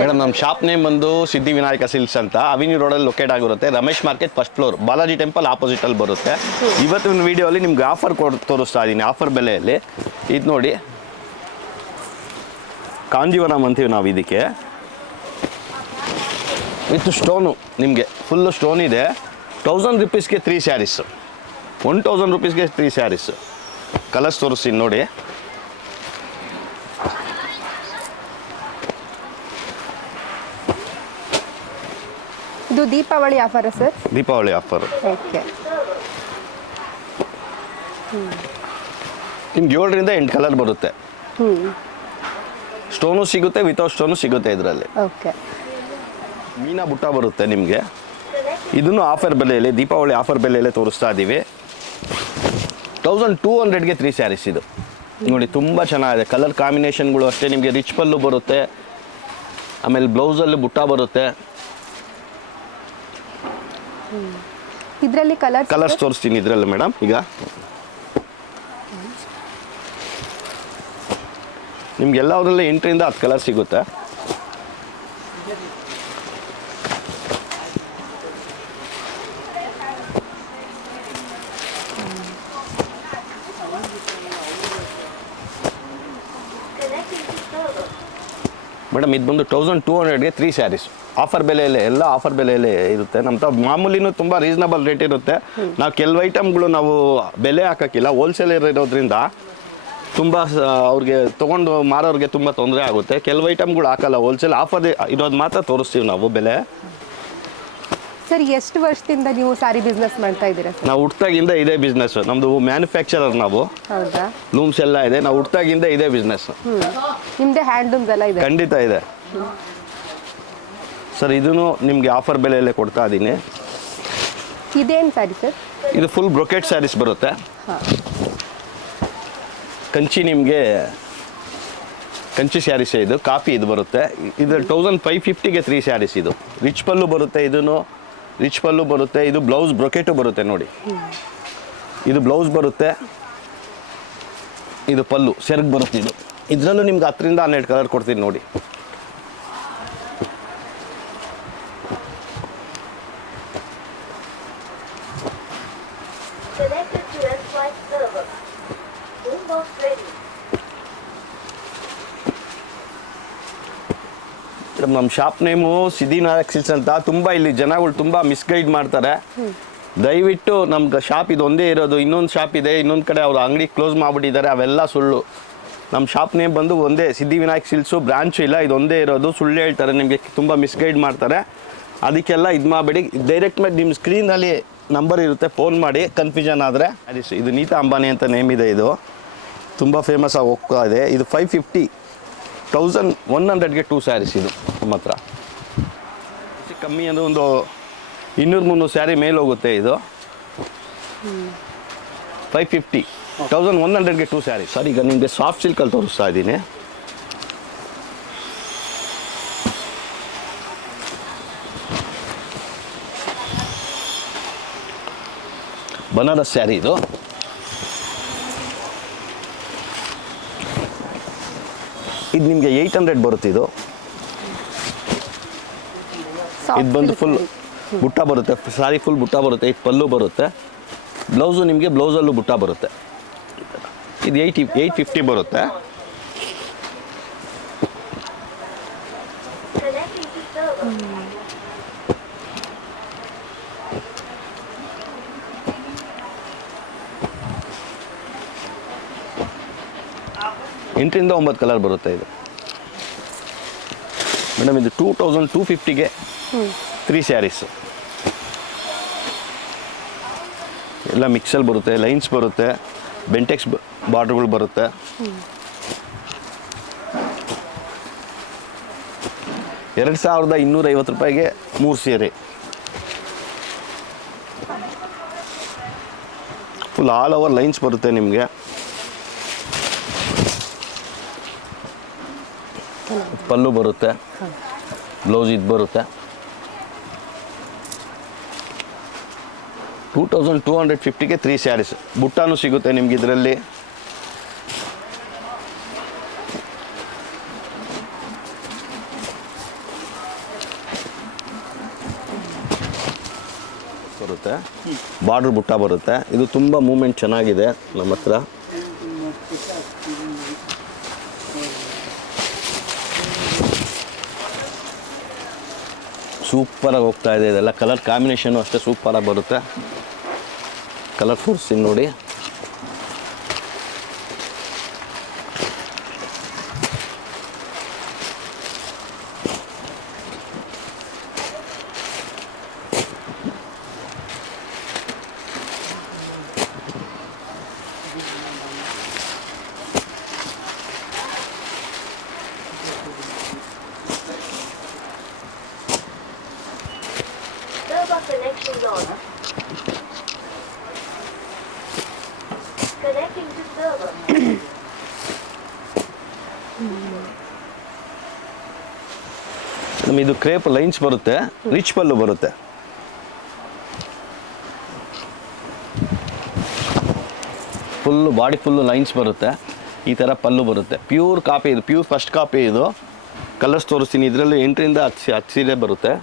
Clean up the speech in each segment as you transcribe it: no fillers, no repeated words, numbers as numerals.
Madam ನಮ್ಮ shop name ಬಂದು Siddhi Vinayaka silks ಅಂತ ಅವಿನ್ಯೂ ರೋಡಲ್ಲಿ ಲೊಕೇಟ್ ಆಗಿರುತ್ತೆ. Ramesh market first floor, Balaji temple ಆಪೋಸಿಟಲ್ಲಿ ಬರುತ್ತೆ. ಇವತ್ತಿನ ವಿಡಿಯೋಲಿ ನಿಮ್ಗೆ ಆಫರ್ ತೋರಿಸ್ತಾ ಇದ್ದೀನಿ. ಆಫರ್ ಬೆಲೆಯಲ್ಲಿ ಇದು ನೋಡಿ, ಕಾಂಜೀವರಂ ಅಂತೀವಿ ನಾವು ಇದಕ್ಕೆ. ವಿತ್ ಸ್ಟೋನು, ನಿಮಗೆ ಫುಲ್ಲು ಸ್ಟೋನ್ ಇದೆ. 1000 ರೂಪೀಸ್ಗೆ 3 ಸ್ಯಾರೀಸ್, 1000 ರೂಪೀಸ್ಗೆ 3 ಸ್ಯಾರೀಸ್. ಕಲರ್ಸ್ ತೋರಿಸ್ತೀನಿ ನೋಡಿ. ಇದು Deepavali offer sir? Deepavali offer. Okay. ನಿಮ್ಗೆ 7 ರಿಂದ 8 ಕಲರ್ ಬರುತ್ತೆ. ಸ್ಟೋನು ಸಿಗುತ್ತೆ, ವಿತೌಟ್ ಸ್ಟೋನು ಸಿಗುತ್ತೆ ಇದರಲ್ಲಿ. ಓಕೆ. ಮೀನಾ ಬುಟ್ಟ ಬರುತ್ತೆ ನಿಮಗೆ. ಇದನ್ನು ಆಫರ್ ಬೆಲೆಯಲ್ಲಿ, ದೀಪಾವಳಿ ಆಫರ್ ಬೆಲೆಯಲ್ಲೇ ತೋರಿಸ್ತಾ ಇದ್ದೀವಿ. 1200ಗೆ 3 ಸ್ಯಾರೀಸ್ ಇದು ನೋಡಿ. ತುಂಬ ಚೆನ್ನಾಗಿದೆ. ಕಲರ್ ಕಾಂಬಿನೇಷನ್ಗಳು ಅಷ್ಟೇ. ನಿಮಗೆ ರಿಚ್ ಪಲ್ಲು ಬರುತ್ತೆ, ಆಮೇಲೆ ಬ್ಲೌಸಲ್ಲಿ ಬುಟ್ಟ ಬರುತ್ತೆ. ಇದರಲ್ಲಿ ಕಲರ್ಸ್ ತೋರಿಸ್ತೀನಿ ಇದರಲ್ಲಿ ಮೇಡಮ್. ಈಗ ನಿಮ್ಗೆ ಎಲ್ಲದರಲ್ಲೇ 8 ರಿಂದ 10 ಕಲರ್ ಸಿಗುತ್ತೆ. ಮೇಡಮ್ ಇದು ಬಂದು 1200ಗೆ 3 ಸ್ಯಾರೀಸ್. ಆಫರ್ ಬೆಲೆಯಲ್ಲೇ, ಎಲ್ಲ ಆಫರ್ ಬೆಲೆಯಲ್ಲೇ ಇರುತ್ತೆ. ನಮ್ಮ ಮಾಮೂಲಿನೂ ತುಂಬ ರೀಸನಬಲ್ ರೇಟ್ ಇರುತ್ತೆ. ನಾವು ಕೆಲವು ಐಟಮ್ಗಳು ನಾವು ಬೆಲೆ ಹಾಕೋಕ್ಕಿಲ್ಲ, ಹೋಲ್ಸೇಲರ್ ಇರೋದ್ರಿಂದ ತುಂಬ ಅವ್ರಿಗೆ ತೊಗೊಂಡು ಮಾರೋರಿಗೆ ತುಂಬ ತೊಂದರೆ ಆಗುತ್ತೆ. ಕೆಲವು ಐಟಮ್ಗಳು ಹಾಕಲ್ಲ, ಹೋಲ್ಸೇಲ್ ಆಫರ್ ಇರೋದು ಮಾತ್ರ ತೋರಿಸ್ತೀವಿ ನಾವು ಬೆಲೆ. ಸರ್, ಎಷ್ಟು ವರ್ಷದಿಂದ ನೀವು ಸಾರಿ ಬಿಸ್ನೆಸ್ ಮಾಡ್ತಾ ಇದ್ದೀರಾ? ನಾವು ಹುಟ್ಟಾಗಿಂದ ಇದೇ ಬಿಸ್ನೆಸ್. ನಮ್ಮದು ಮ್ಯಾನುಫ್ಯಾಕ್ಚರರ್ ನಾವು. ಹೌದಾ? ಲೂಮ್ಸ್ ಎಲ್ಲ ಇದೆ. ನಾವು ಹುಟ್ಟಾಗಿಂದ ಇದೇ ಬಿಸ್ನೆಸ್. ನಿಮ್ಮದೇ ಹ್ಯಾಂಡ್ಲೂಮ್ಸ್ ಎಲ್ಲ ಇದೆ? ಖಂಡಿತ ಇದೆ ಸರ್. ಇದನ್ನು ನಿಮಗೆ ಆಫರ್ ಬೆಲೆಯಲ್ಲೇ ಕೊಡ್ತಾ ಇದ್ದೀನಿ. ಇದೇನು ಸ್ಯಾರಿ ಸರ್? ಇದು ಫುಲ್ ಬ್ರೊಕೆಟ್ ಸ್ಯಾರೀಸ್ ಬರುತ್ತೆ. ಕಂಚಿ, ನಿಮಗೆ ಕಂಚಿ ಸ್ಯಾರೀಸೇ ಇದು. ಕಾಪಿ ಇದು ಬರುತ್ತೆ. ಇದು 1550ಗೆ 3 ಸ್ಯಾರೀಸ್. ಇದು ರಿಚ್ ಪಲ್ಲು ಬರುತ್ತೆ. ಇದನ್ನು ರಿಚ್ ಪಲ್ಲು ಬರುತ್ತೆ. ಇದು ಬ್ಲೌಸ್ ಬ್ರೊಕೆಟು ಬರುತ್ತೆ ನೋಡಿ. ಇದು ಬ್ಲೌಸ್ ಬರುತ್ತೆ, ಇದು ಪಲ್ಲು ಸೆರಗ್ ಬರುತ್ತೆ. ಇದು ಇದರಲ್ಲೂ ನಿಮ್ಗೆ 10 ರಿಂದ 12 ಕಲರ್ ಕೊಡ್ತೀನಿ ನೋಡಿ. ನಮ್ಮ ಶಾಪ್ ನೇಮು ಸಿದ್ಧಿ ವಿನಾಯಕ ಸಿಲ್ಕ್ಸ್ ಅಂತ. ತುಂಬ ಇಲ್ಲಿ ಜನಗಳು ತುಂಬ ಮಿಸ್ಗೈಡ್ ಮಾಡ್ತಾರೆ. ದಯವಿಟ್ಟು ನಮ್ಗೆ ಶಾಪ್ ಇದು ಒಂದೇ ಇರೋದು. ಇನ್ನೊಂದು ಶಾಪ್ ಇದೆ, ಇನ್ನೊಂದು ಕಡೆ ಅವರು ಅಂಗಡಿ ಕ್ಲೋಸ್ ಮಾಡಿಬಿಟ್ಟಿದ್ದಾರೆ. ಅವೆಲ್ಲ ಸುಳ್ಳು. ನಮ್ಮ ಶಾಪ್ ನೇಮ್ ಬಂದು ಒಂದೇ, ಸಿದ್ಧಿ ವಿನಾಯಕ ಸಿಲ್ಕ್ಸು. ಬ್ರಾಂಚು ಇಲ್ಲ, ಇದು ಒಂದೇ ಇರೋದು. ಸುಳ್ಳು ಹೇಳ್ತಾರೆ, ನಿಮಗೆ ತುಂಬ ಮಿಸ್ಗೈಡ್ ಮಾಡ್ತಾರೆ. ಅದಕ್ಕೆಲ್ಲ ಇದು ಮಾಡಬೇಡಿ. ಡೈರೆಕ್ಟ್ ಮಾಡಿ ನಿಮ್ಮ ಸ್ಕ್ರೀನಲ್ಲಿ ನಂಬರ್ ಇರುತ್ತೆ, ಫೋನ್ ಮಾಡಿ. ಕನ್ಫ್ಯೂಷನ್ ಆದರೆ ಇದು ನೀತಾ ಅಂಬಾನಿ ಅಂತ ನೇಮ್ ಇದೆ. ಇದು ತುಂಬ ಫೇಮಸ್ ಆಗಿ ಹೋಗ್ತಾ ಇದೆ. ಇದು 550, 1100ಗೆ 2 ಸ್ಯಾರೀಸ್. ಇದು ನಮ್ಮ ಹತ್ರ ಕಮ್ಮಿ ಅಂದರೆ ಒಂದು 200-300 ಸ್ಯಾರಿ ಮೇಲೆ ಹೋಗುತ್ತೆ. ಇದು 550, 1100ಗೆ 2 ಸ್ಯಾರಿ. ಸರ್, ಈಗ ನಿಮಗೆ ಸಾಫ್ಟ್ ಸಿಲ್ಕಲ್ಲಿ ತೋರಿಸ್ತಾ ಇದ್ದೀನಿ. ಬನಾರಸ್ ಸ್ಯಾರಿ ಇದು. ಇದು ನಿಮಗೆ 800 ಬರುತ್ತೆ. ಇದು ಬಂದು ಫುಲ್ ಬುಟ್ಟ ಬರುತ್ತೆ. ಸಾರಿ ಫುಲ್ ಬುಟ್ಟ ಬರುತ್ತೆ. ಇದು ಪಲ್ಲು ಬರುತ್ತೆ. ಬ್ಲೌಸು ನಿಮಗೆ ಬ್ಲೌಸಲ್ಲೂ ಬುಟ್ಟ ಬರುತ್ತೆ. ಇದು 850 ಬರುತ್ತೆ. ಎಂಟರಿಂದ 9 ಕಲರ್ ಬರುತ್ತೆ. ಇದು ಮೇಡಮ್ ಇದು 2250ಗೆ 3 ಸ್ಯಾರೀಸ್. ಎಲ್ಲ ಮಿಕ್ಸಲ್ಲಿ ಬರುತ್ತೆ. ಲೈನ್ಸ್ ಬರುತ್ತೆ, ಬೆಂಟೆಕ್ಸ್ ಬಾರ್ಡರ್ಗಳು ಬರುತ್ತೆ. ₹2250ಗೆ 3 ಸೀರೆ. ಫುಲ್ ಆಲ್ ಓವರ್ ಲೈನ್ಸ್ ಬರುತ್ತೆ ನಿಮಗೆ. ಪಲ್ಲು ಬರುತ್ತೆ, ಬ್ಲೌಸ್ ಇದು ಬರುತ್ತೆ. 2250ಗೆ 3 ಸ್ಯಾರೀಸ್. ಬುಟ್ಟಾನು ಸಿಗುತ್ತೆ ನಿಮ್ಗೆ ಇದರಲ್ಲಿ. ಬರುತ್ತೆ, ಬಾರ್ಡ್ರ್ ಬುಟ್ಟ ಬರುತ್ತೆ. ಇದು ತುಂಬ ಮೂಮೆಂಟ್ ಚೆನ್ನಾಗಿದೆ ನಮ್ಮ ಹತ್ರ. ಸೂಪರಾಗಿ ಹೋಗ್ತಾ ಇದೆ. ಇದೆಲ್ಲ ಕಲರ್ ಕಾಂಬಿನೇಷನು ಅಷ್ಟೇ ಸೂಪರಾಗಿ ಬರುತ್ತೆ. ಕಲರ್ ತೋರಿಸ್ತೀನಿ ನೋಡಿ. Connections on. Connecting to server. ಇದು ಕ್ರೇಪ್ ಲೈನ್ಸ್ ಬರುತ್ತೆ, ರಿಚ್ ಪಲ್ಲು ಬರುತ್ತೆ. ಫುಲ್ಲು ಬಾಡಿ ಫುಲ್ಲು ಲೈನ್ಸ್ ಬರುತ್ತೆ. ಈ ಥರ ಪಲ್ಲು ಬರುತ್ತೆ. ಪ್ಯೂರ್ ಕಾಪಿ ಇದು, ಪ್ಯೂರ್ ಫಸ್ಟ್ ಕಾಪಿ ಇದು. ಕಲರ್ಸ್ ತೋರಿಸ್ತೀನಿ. ಇದರಲ್ಲಿ 8ರಿಂದ 10 ಸೀರೆ ಬರುತ್ತೆ.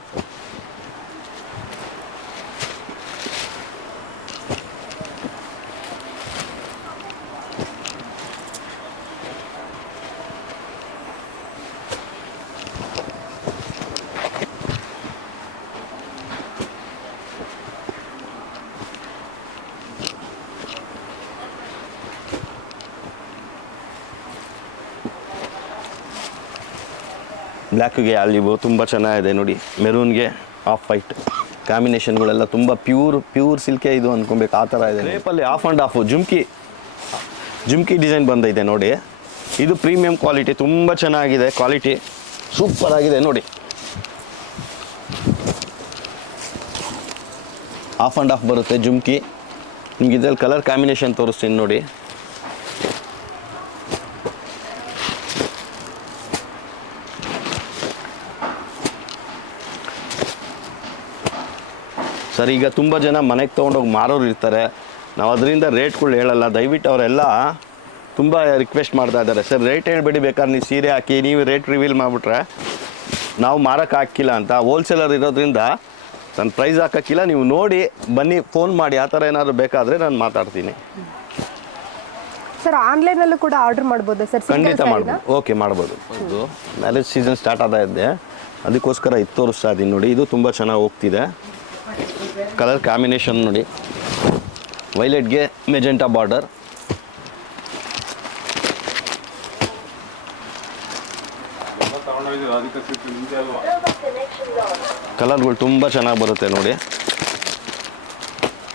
ಬ್ಲ್ಯಾಕ್ಗೆ ಆಲಿವು ತುಂಬ ಚೆನ್ನಾಗಿದೆ ನೋಡಿ. ಮೆರೂನ್ಗೆ ಆಫ್ ವೈಟ್ ಕಾಂಬಿನೇಷನ್ಗಳೆಲ್ಲ ತುಂಬ ಪ್ಯೂರ್ ಸಿಲ್ಕೆ ಇದು ಅಂದ್ಕೊಬೇಕು, ಆ ಥರ ಇದೆ. ಕ್ರೇಪಲ್ಲಿ off and off jhumki design ಬಂದೈತೆ ನೋಡಿ. ಇದು ಪ್ರೀಮಿಯಂ ಕ್ವಾಲಿಟಿ, ತುಂಬ ಚೆನ್ನಾಗಿದೆ ಕ್ವಾಲಿಟಿ, ಸೂಪರ್ ಆಗಿದೆ ನೋಡಿ. ಆಫ್ ಆ್ಯಂಡ್ ಆಫ್ ಬರುತ್ತೆ ಜುಮ್ಕಿ. ನಿಮ್ಗೆ ಇದ್ರಲ್ಲಿ ಕಲರ್ ಕಾಂಬಿನೇಷನ್ ತೋರಿಸ್ತೀನಿ ನೋಡಿ. ಸರ್, ಈಗ ತುಂಬ ಜನ ಮನೆಗೆ ತೊಗೊಂಡೋಗಿ ಮಾರೋರು ಇರ್ತಾರೆ. ನಾವು ಅದರಿಂದ ರೇಟ್ಗಳು ಹೇಳಲ್ಲ. ದಯವಿಟ್ಟು ಅವರೆಲ್ಲ ತುಂಬ ರಿಕ್ವೆಸ್ಟ್ ಮಾಡ್ತಾ ಇದ್ದಾರೆ, ಸರ್ ರೇಟ್ ಹೇಳ್ಬೇಡಿ, ಬೇಕಾದ್ರೆ ನೀವು ಸೀರೆ ಹಾಕಿ, ನೀವು ರೇಟ್ ರಿವೀಲ್ ಮಾಡಿಬಿಟ್ರೆ ನಾವು ಮಾರೋಕ್ಕೆ ಹಾಕಿಲ್ಲ ಅಂತ. ಹೋಲ್ಸೇಲರ್ ಇರೋದ್ರಿಂದ ನಾನು ಪ್ರೈಸ್ ಹಾಕೋಕ್ಕಿಲ್ಲ. ನೀವು ನೋಡಿ ಬನ್ನಿ, ಫೋನ್ ಮಾಡಿ, ಆ ಥರ ಏನಾದರೂ ಬೇಕಾದರೆ ನಾನು ಮಾತಾಡ್ತೀನಿ. ಸರ್ ಆನ್ಲೈನಲ್ಲೂ ಕೂಡ ಆರ್ಡರ್ ಮಾಡ್ಬೋದಾ ಸರ್? ಖಂಡಿತ ಮಾಡ್ಬೋದು. ಓಕೆ, ಮಾಡ್ಬೋದು. ಇದು ಮ್ಯಾರೇಜ್ ಸೀಸನ್ ಸ್ಟಾರ್ಟ್ ಆಗ್ತಾ ಇದೆ, ಅದಕ್ಕೋಸ್ಕರ ಇದು ತೋರಿಸ್ತಾ ಇದ್ದೀನಿ ನೋಡಿ. ಇದು ತುಂಬ ಚೆನ್ನಾಗಿ ಹೋಗ್ತಿದೆ. ಕಲರ್ ಕಾಂಬಿನೇಷನ್ ನೋಡಿ. ವೈಲೆಟ್ಗೆ magenta border. Server connections on. ಕಲರ್ಗಳು ತುಂಬ ಚೆನ್ನಾಗಿ ಬರುತ್ತೆ ನೋಡಿ.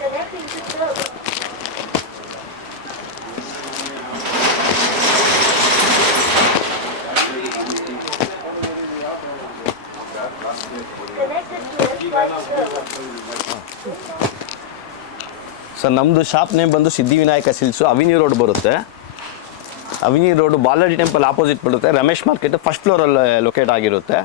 Connecting to server. Connected to S5 server. Sir, ನಮ್ಮದು ಶಾಪ್ ನೇಮ್ ಬಂದು ಸಿದ್ಧಿವಿನಾಯಕ ಸಿಲ್ಕ್ಸು. ಅವಿನಿ ರೋಡ್ ಬರುತ್ತೆ. ಅವಿನಿ ರೋಡು ಬಾಲಾಜಿ ಟೆಂಪಲ್ ಆಪೋಸಿಟ್ ಬರುತ್ತೆ. ರಮೇಶ್ ಮಾರ್ಕೆಟ್ ಫಸ್ಟ್ ಫ್ಲೋರಲ್ಲಿ ಲೊಕೇಟ್ ಆಗಿರುತ್ತೆ.